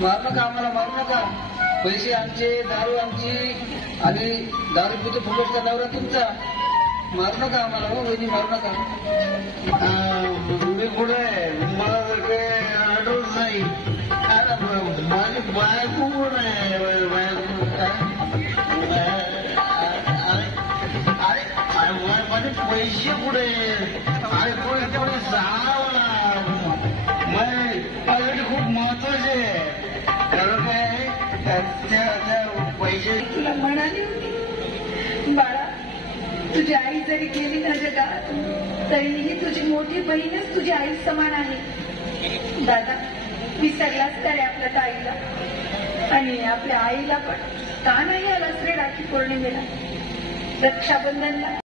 मारू नका, आम्हाला मारू नका. पैसे आमचे, दारू आमची, आणि दारू पितो फुकटचा नवरा तुमचा. मारू नका आम्हाला. हो वहिनी, मारू नका. मी कुठे मला जर काही आठवत नाही. माझी बायको कोण आहे? अरे माझे पैसे कुठे? अरे कोणी सांगावं ना. माझ्यासाठी खूप महत्वाचे आहे. कारण काय त्या पैसे तुला म्हणाली होती बाळा, तुझी आई जरी गेली ना जगात तरीही तुझी मोठी बहीणच तुझी आई समान आहे. दादा विसरलाच तर आपल्या ताईला आणि आपल्या आईला पण. का नाही आलास रे राखी पौर्णिमेला, रक्षाबंधनला?